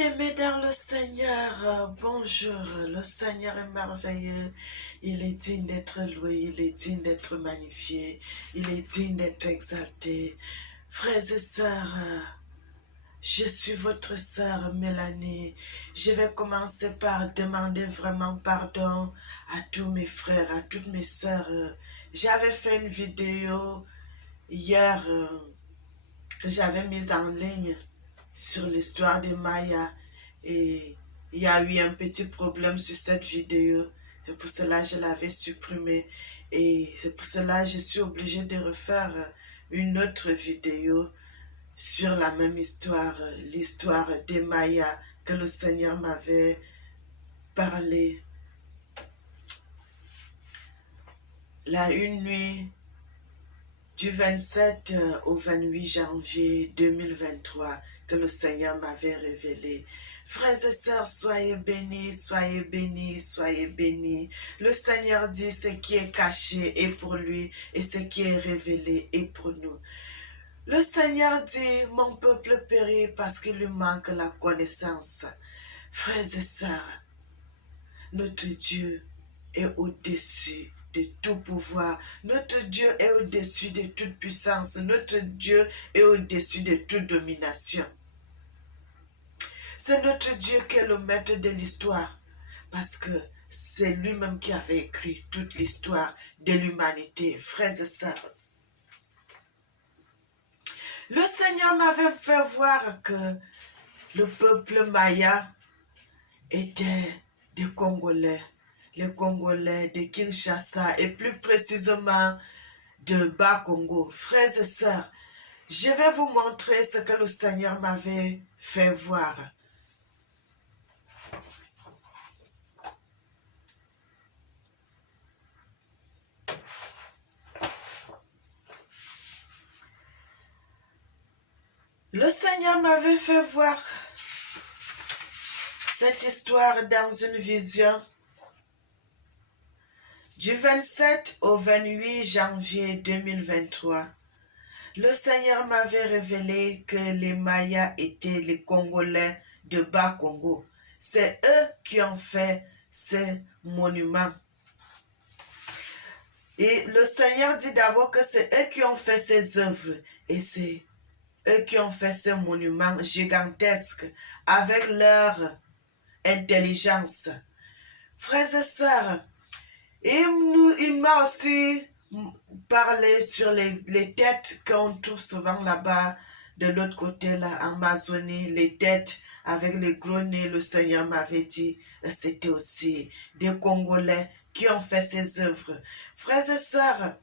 Bien-aimé dans le Seigneur, bonjour, le Seigneur est merveilleux, il est digne d'être loué, il est digne d'être magnifié, il est digne d'être exalté. Frères et sœurs, je suis votre sœur Mélanie. Je vais commencer par demander vraiment pardon à tous mes frères, à toutes mes sœurs. J'avais fait une vidéo hier que j'avais mise en ligne sur l'histoire de Maya et il y a eu un petit problème sur cette vidéo. C'est pour cela que je l'avais supprimée et c'est pour cela que je suis obligée de refaire une autre vidéo sur la même histoire, l'histoire de Maya que le Seigneur m'avait parlé. Une nuit du 27 au 28 janvier 2023 que le Seigneur m'avait révélé. Frères et sœurs, soyez bénis, soyez bénis, soyez bénis. Le Seigneur dit ce qui est caché est pour lui et ce qui est révélé est pour nous. Le Seigneur dit, mon peuple périt parce qu'il lui manque la connaissance. Frères et sœurs, notre Dieu est au-dessus de tout pouvoir. Notre Dieu est au-dessus de toute puissance. Notre Dieu est au-dessus de toute domination. C'est notre Dieu qui est le maître de l'histoire. Parce que c'est lui-même qui avait écrit toute l'histoire de l'humanité. Frères et sœurs, le Seigneur m'avait fait voir que le peuple Maya était des Congolais. Les Congolais de Kinshasa et plus précisément de Bas-Congo. Frères et sœurs, je vais vous montrer ce que le Seigneur m'avait fait voir. Le Seigneur m'avait fait voir cette histoire dans une vision du 27 au 28 janvier 2023. Le Seigneur m'avait révélé que les Mayas étaient les Congolais de Bas-Congo. C'est eux qui ont fait ces monuments. Et le Seigneur dit d'abord que c'est eux qui ont fait ces œuvres. Et c'est eux qui ont fait ces monuments gigantesques avec leur intelligence. Frères et sœurs, il m'a aussi parlé sur les têtes qu'on trouve souvent là-bas, de l'autre côté, là, en Amazonie, les têtes avec les gros nez. Le Seigneur m'avait dit, c'était aussi des Congolais qui ont fait ces œuvres. Frères et sœurs,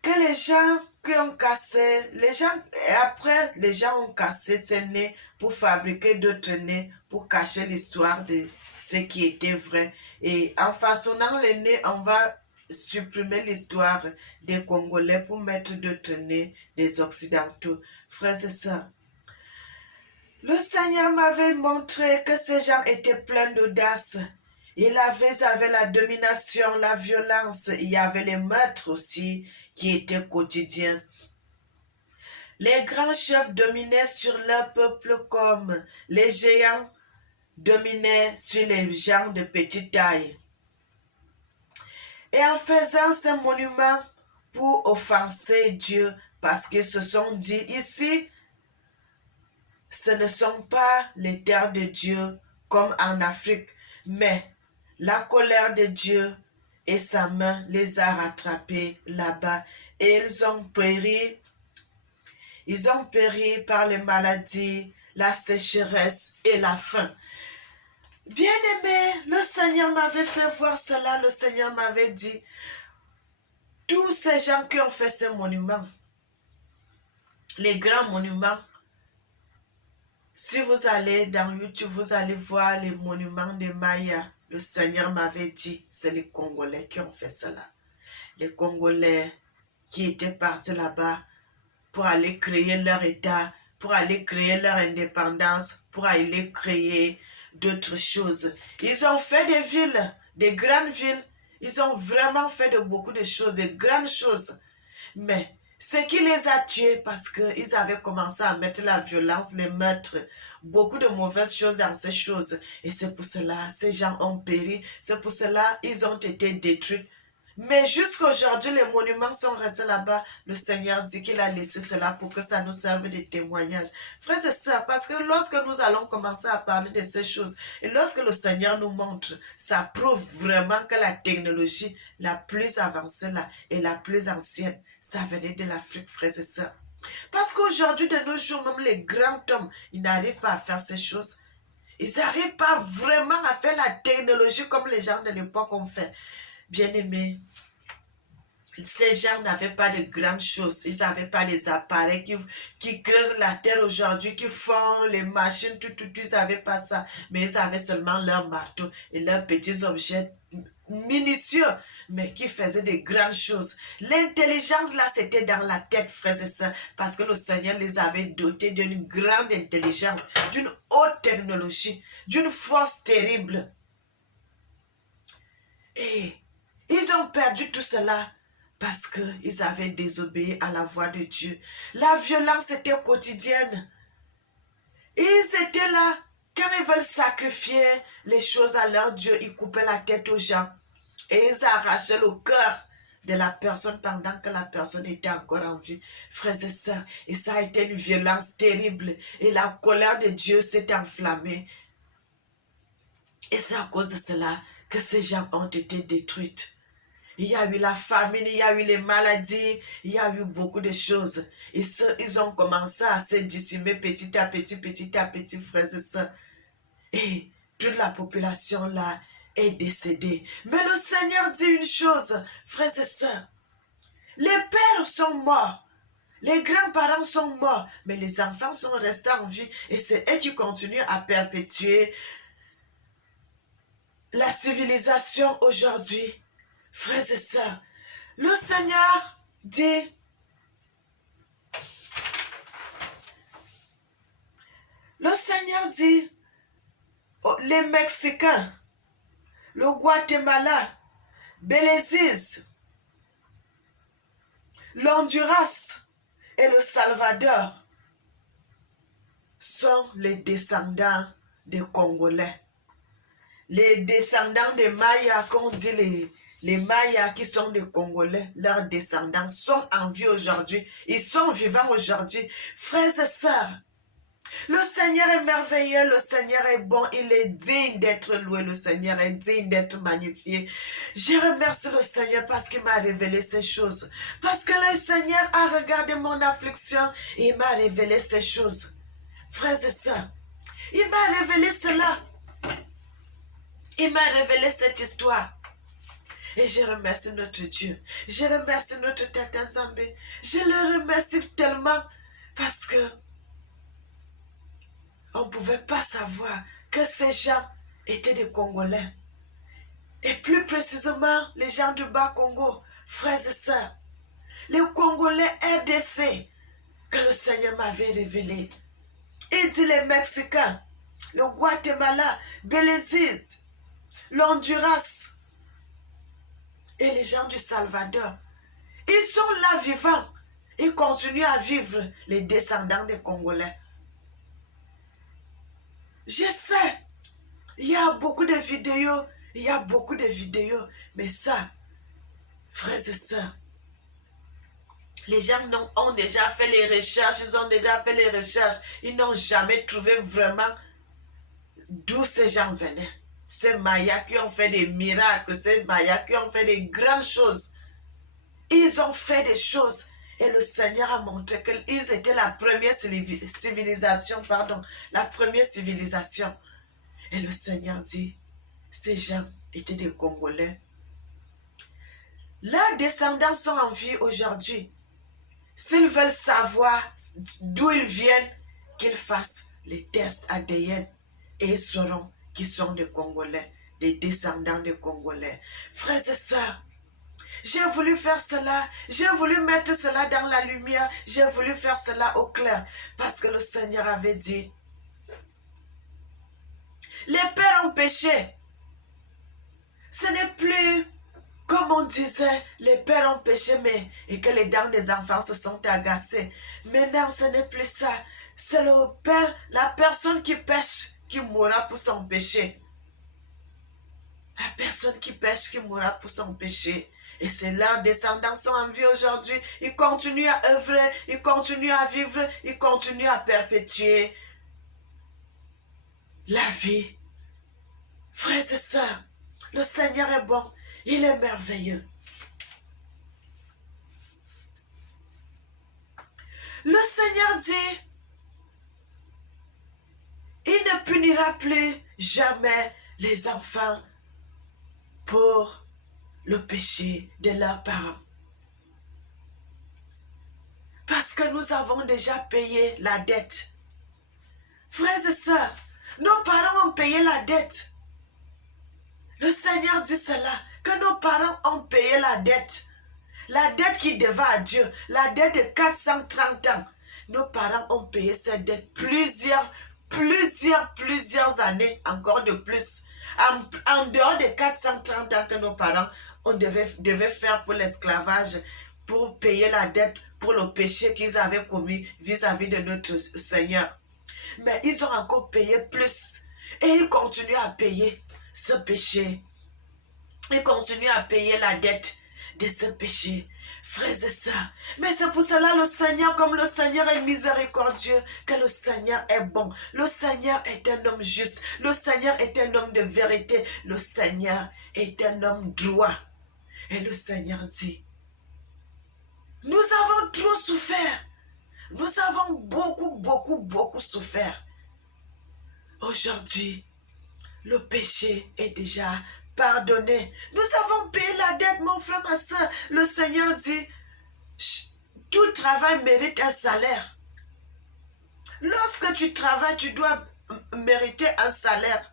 que les gens qui ont cassé, les gens ont cassé ces nez pour fabriquer d'autres nez, pour cacher l'histoire de ce qui était vrai. Et en façonnant les nez, on va supprimer l'histoire des Congolais pour mettre d'autres nez des Occidentaux. Frères et sœurs, le Seigneur m'avait montré que ces gens étaient pleins d'audace. Ils avaient la domination, la violence. Il y avait les meurtres aussi qui étaient quotidiens. Les grands chefs dominaient sur leur peuple comme les géants dominaient sur les gens de petite taille. Et en faisant ces monuments pour offenser Dieu, parce qu'ils se sont dit, ici, ce ne sont pas les terres de Dieu comme en Afrique, mais la colère de Dieu et sa main les a rattrapés là-bas et ils ont péri par les maladies, la sécheresse et la faim. Bien-aimé, le Seigneur m'avait fait voir cela, le Seigneur m'avait dit, tous ces gens qui ont fait ces monuments, les grands monuments, si vous allez dans YouTube, vous allez voir les monuments de Maya. Le Seigneur m'avait dit, c'est les Congolais qui ont fait cela. Les Congolais qui étaient partis là-bas pour aller créer leur État, pour aller créer leur indépendance, pour aller créer d'autres choses. Ils ont fait des villes, des grandes villes. Ils ont vraiment fait beaucoup de choses, de grandes choses. Mais Ce qui les a tués parce qu'ils avaient commencé à mettre la violence, les meurtres, beaucoup de mauvaises choses dans ces choses. Et c'est pour cela, ces gens ont péri. C'est pour cela, ils ont été détruits. Mais jusqu'à aujourd'hui, les monuments sont restés là-bas. Le Seigneur dit qu'il a laissé cela pour que ça nous serve de témoignage. Frère, c'est ça, parce que lorsque nous allons commencer à parler de ces choses, et lorsque le Seigneur nous montre, ça prouve vraiment que la technologie la plus avancée là, et la plus ancienne, ça venait de l'Afrique, frère, c'est ça. Parce qu'aujourd'hui, de nos jours, même les grands hommes, ils n'arrivent pas à faire ces choses. Ils n'arrivent pas vraiment à faire la technologie comme les gens de l'époque ont fait. Bien-aimés, ces gens n'avaient pas de grandes choses. Ils n'avaient pas les appareils qui creusent la terre aujourd'hui, qui font les machines, tout. Ils n'avaient pas ça. Mais ils avaient seulement leurs marteaux et leurs petits objets minutieux, mais qui faisaient de grandes choses. L'intelligence, là, c'était dans la tête, frères et sœurs, parce que le Seigneur les avait dotés d'une grande intelligence, d'une haute technologie, d'une force terrible. Et ils ont perdu tout cela parce qu'ils avaient désobéi à la voix de Dieu. La violence était quotidienne. Ils étaient là. Quand ils veulent sacrifier les choses à leur Dieu, ils coupaient la tête aux gens. Et ils arrachaient le cœur de la personne pendant que la personne était encore en vie. Frères et sœurs, et ça a été une violence terrible. Et la colère de Dieu s'est enflammée. Et c'est à cause de cela que ces gens ont été détruits. Il y a eu la famine, il y a eu les maladies, il y a eu beaucoup de choses. Et ils ont commencé à se dissimer petit à petit, frères et sœurs. Et toute la population là est décédée. Mais le Seigneur dit une chose, frères et sœurs. Les pères sont morts. Les grands-parents sont morts. Mais les enfants sont restés en vie. Et c'est eux qui continuent à perpétuer la civilisation aujourd'hui. Frères et sœurs, le Seigneur dit, les Mexicains, le Guatemala, Belize, l'Honduras et le Salvador sont les descendants des Congolais. Les descendants des Mayas, qu'on dit les Mayas qui sont des Congolais, leurs descendants sont en vie aujourd'hui. Ils sont vivants aujourd'hui. Frères et sœurs, le Seigneur est merveilleux, le Seigneur est bon, il est digne d'être loué, le Seigneur est digne d'être magnifié. Je remercie le Seigneur parce qu'il m'a révélé ces choses. Parce que le Seigneur a regardé mon affliction et il m'a révélé ces choses. Frères et sœurs, il m'a révélé cela. Il m'a révélé cette histoire. Et je remercie notre Dieu. Je remercie notre Tata Nzambé. Je le remercie tellement parce que on ne pouvait pas savoir que ces gens étaient des Congolais. Et plus précisément, les gens du Bas-Congo, frères et sœurs. Les Congolais RDC que le Seigneur m'avait révélé. Il dit les Mexicains, le Guatemala, Belize, l'Honduras et les gens du Salvador. Ils sont là vivants. Ils continuent à vivre, les descendants des Congolais. Je sais, il y a beaucoup de vidéos, mais ça, frères et sœurs, les gens ont déjà fait les recherches, ils n'ont jamais trouvé vraiment d'où ces gens venaient. Ces Mayas qui ont fait des miracles, ces Mayas qui ont fait des grandes choses. Ils ont fait des choses. Et le Seigneur a montré qu'ils étaient la première civilisation, la première civilisation. Et le Seigneur dit, ces gens étaient des Congolais. Leurs descendants sont en vie aujourd'hui. S'ils veulent savoir d'où ils viennent, qu'ils fassent les tests ADN et ils sauront qu'ils sont des Congolais, des descendants des Congolais. Frères et sœurs, j'ai voulu faire cela, j'ai voulu mettre cela dans la lumière, j'ai voulu faire cela au clair, parce que le Seigneur avait dit, les pères ont péché. Ce n'est plus Comme on disait, les pères ont péché, mais et que les dents des enfants se sont agacées. Maintenant, ce n'est plus ça. C'est le père, la personne qui pêche, qui mourra pour son péché. La personne qui pêche, qui mourra pour son péché. Et c'est leurs descendants sont en vie aujourd'hui. Ils continuent à œuvrer, ils continuent à vivre, ils continuent à perpétuer la vie. Frères et sœurs, le Seigneur est bon, il est merveilleux. Le Seigneur dit, il ne punira plus jamais les enfants pour le péché de leurs parents. Parce que nous avons déjà payé la dette. Frères et sœurs, nos parents ont payé la dette. Le Seigneur dit cela, que nos parents ont payé la dette. La dette qui devait à Dieu, la dette de 430 ans. Nos parents ont payé cette dette plusieurs années, encore de plus. En dehors des 430 ans que nos parents devaient faire pour l'esclavage, pour payer la dette, pour le péché qu'ils avaient commis vis-à-vis de notre Seigneur. Mais ils ont encore payé plus. Et ils continuent à payer ce péché. Ils continuent à payer la dette de ce péché. Frères et sœurs, mais c'est pour cela le Seigneur, comme le Seigneur est miséricordieux, que le Seigneur est bon. Le Seigneur est un homme juste. Le Seigneur est un homme de vérité. Le Seigneur est un homme droit. Et le Seigneur dit, nous avons trop souffert. Nous avons beaucoup souffert. Aujourd'hui, le péché est déjà pardonné. Nous avons payé la dette, mon frère, ma soeur. Le Seigneur dit, tout travail mérite un salaire. Lorsque tu travailles, tu dois mériter un salaire.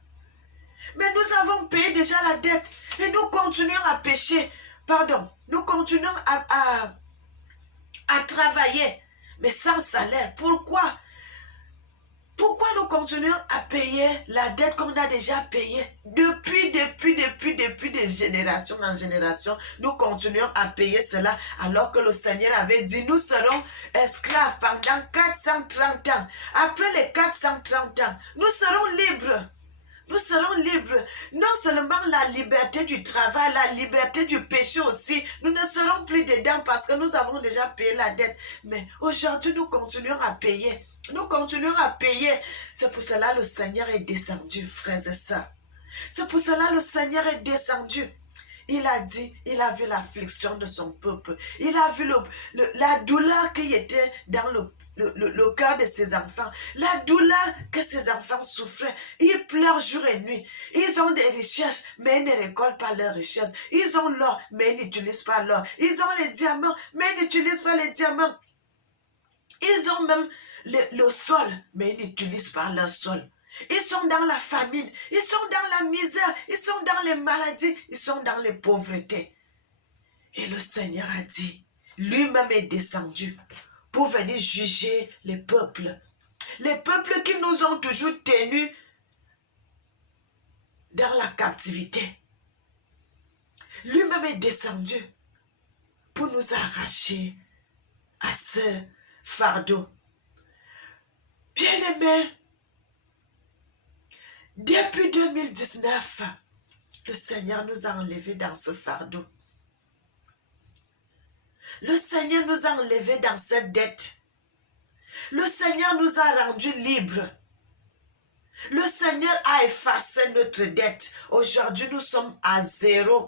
Mais nous avons payé déjà la dette et nous continuons à pécher. Pardon, nous continuons à travailler, mais sans salaire. Pourquoi? Pourquoi nous continuons à payer la dette qu'on a déjà payée? Depuis des générations en génération, nous continuons à payer cela alors que le Seigneur avait dit, nous serons esclaves pendant 430 ans. Après les 430 ans, nous serons libres. Nous serons libres. Non seulement la liberté du travail, la liberté du péché aussi. Nous ne serons plus dedans parce que nous avons déjà payé la dette. Mais aujourd'hui, nous continuons à payer. Nous continuons à payer. C'est pour cela que le Seigneur est descendu, frères et sœurs. C'est pour cela que le Seigneur est descendu. Il a dit, il a vu l'affliction de son peuple. Il a vu la douleur qui était dans le cœur de ses enfants. La douleur que ses enfants souffraient. Ils pleurent jour et nuit. Ils ont des richesses, mais ils ne récoltent pas leurs richesses. Ils ont l'or, mais ils n'utilisent pas l'or. Ils ont les diamants, mais ils n'utilisent pas les diamants. Ils ont même le sol, mais ils n'utilisent pas leur sol. Ils sont dans la famine, ils sont dans la misère, ils sont dans les maladies, ils sont dans les pauvretés. Et le Seigneur a dit, lui-même est descendu pour venir juger les peuples. Les peuples qui nous ont toujours tenus dans la captivité. Lui-même est descendu pour nous arracher à ce fardeau. Bien-aimés, depuis 2019, le Seigneur nous a enlevés dans ce fardeau. Le Seigneur nous a enlevés dans cette dette. Le Seigneur nous a rendus libres. Le Seigneur a effacé notre dette. Aujourd'hui, nous sommes à zéro.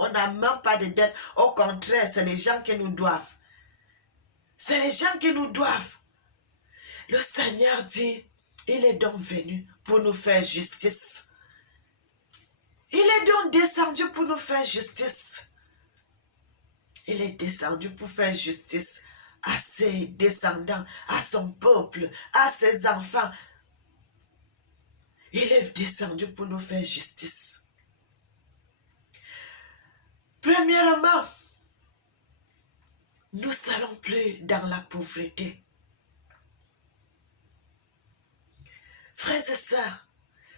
On n'a même pas de dette. Au contraire, c'est les gens qui nous doivent. C'est les gens qui nous doivent. Le Seigneur dit, il est donc venu pour nous faire justice. Il est donc descendu pour nous faire justice. Il est descendu pour faire justice à ses descendants, à son peuple, à ses enfants. Il est descendu pour nous faire justice. Premièrement, nous ne serons plus dans la pauvreté. Frères et sœurs,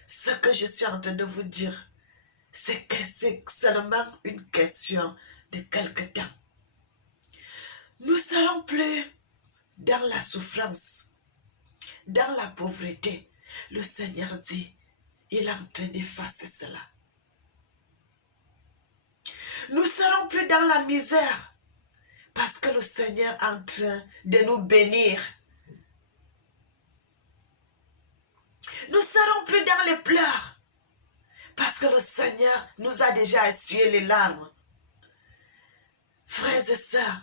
ce que je suis en train de vous dire, c'est que c'est seulement une question de quelque temps. Nous ne serons plus dans la souffrance, dans la pauvreté. Le Seigneur dit, il est en train d'effacer cela. Nous ne serons plus dans la misère parce que le Seigneur est en train de nous bénir. Nous ne serons plus dans les pleurs parce que le Seigneur nous a déjà essuyé les larmes. Frères et sœurs,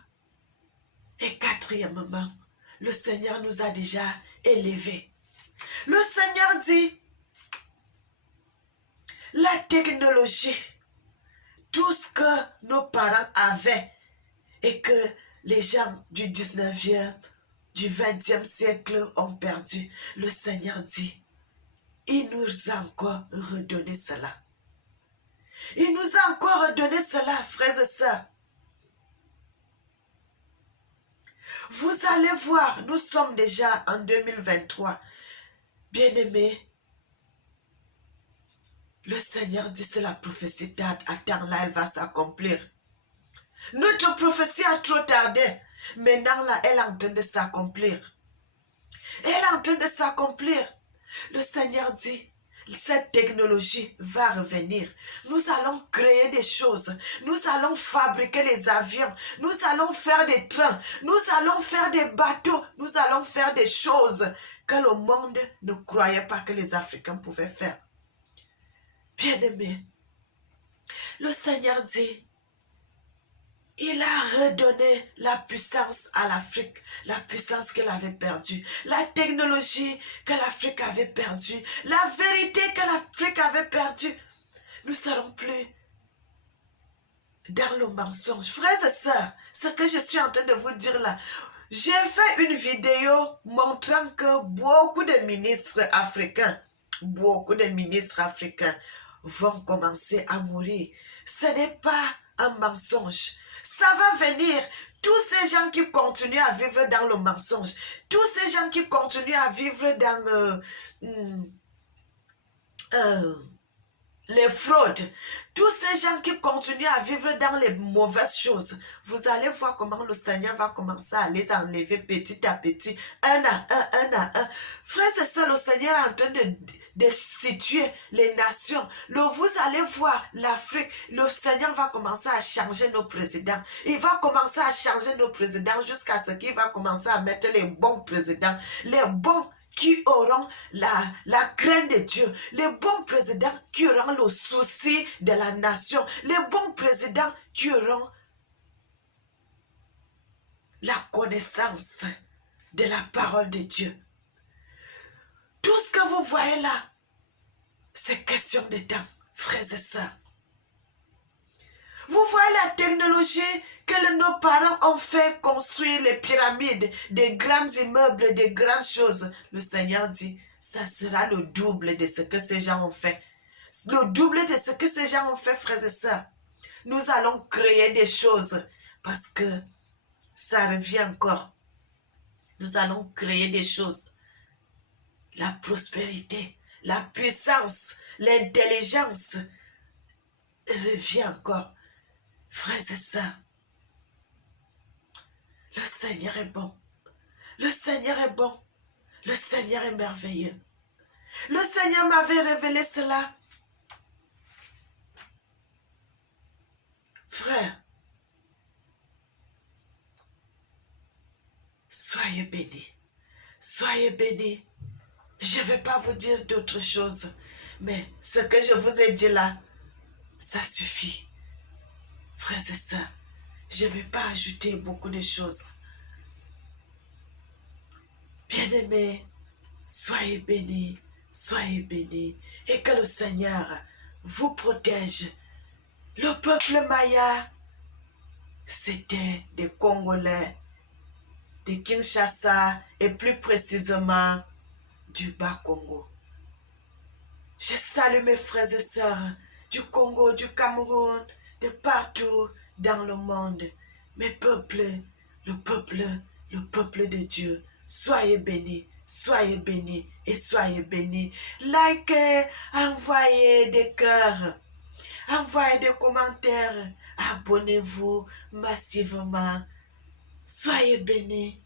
et quatrièmement, le Seigneur nous a déjà élevés. Le Seigneur dit, la technologie, tout ce que nos parents avaient et que les gens du 19e, du 20e siècle ont perdu, le Seigneur dit, il nous a encore redonné cela. Il nous a encore redonné cela, frères et sœurs. Vous allez voir, nous sommes déjà en 2023. Bien-aimés, le Seigneur dit, c'est la prophétie tarde. Attends, là, elle va s'accomplir. Notre prophétie a trop tardé. Maintenant, là, elle est en train de s'accomplir. Elle est en train de s'accomplir. Le Seigneur dit, cette technologie va revenir. Nous allons créer des choses. Nous allons fabriquer les avions. Nous allons faire des trains. Nous allons faire des bateaux. Nous allons faire des choses que le monde ne croyait pas que les Africains pouvaient faire. Bien-aimés, le Seigneur dit, il a redonné la puissance à l'Afrique, la puissance qu'elle avait perdue, la technologie que l'Afrique avait perdue, la vérité que l'Afrique avait perdue. Nous ne serons plus dans le mensonge. Frères et sœurs, ce que je suis en train de vous dire là, j'ai fait une vidéo montrant que beaucoup de ministres africains vont commencer à mourir. Ce n'est pas un mensonge. Ça va venir. Tous ces gens qui continuent à vivre dans le mensonge, tous ces gens qui continuent à vivre dans les fraudes, tous ces gens qui continuent à vivre dans les mauvaises choses, vous allez voir comment le Seigneur va commencer à les enlever petit à petit, un à un. Frères et sœurs, le Seigneur est en train de situer les nations. Vous allez voir l'Afrique, le Seigneur va commencer à changer nos présidents. Il va commencer à changer nos présidents jusqu'à ce qu'il va commencer à mettre les bons présidents, les bons qui auront la crainte de Dieu, les bons présidents qui auront le souci de la nation, les bons présidents qui auront la connaissance de la parole de Dieu. Tout ce que vous voyez là, c'est question de temps, frères et sœurs. Vous voyez la technologie que nos parents ont fait construire les pyramides, des grands immeubles, des grandes choses. Le Seigneur dit, ça sera le double de ce que ces gens ont fait. Le double de ce que ces gens ont fait, frères et sœurs. Nous allons créer des choses parce que ça revient encore. Nous allons créer des choses. La prospérité, la puissance, l'intelligence revient encore. Frères et sœurs, le Seigneur est bon. Le Seigneur est bon. Le Seigneur est merveilleux. Le Seigneur m'avait révélé cela. Frère, soyez bénis. Soyez bénis. Je ne vais pas vous dire d'autre chose, mais ce que je vous ai dit là, ça suffit. Frères et sœurs, je ne vais pas ajouter beaucoup de choses. Bien-aimés, soyez bénis, et que le Seigneur vous protège. Le peuple Maya, c'était des Congolais, de Kinshasa et plus précisément du Bas-Congo. Je salue mes frères et sœurs du Congo, du Cameroun, de partout dans le monde. Mes peuples, le peuple de Dieu, soyez bénis et soyez bénis. Likez, envoyez des cœurs, Envoyez des commentaires. Abonnez-vous massivement. Soyez bénis.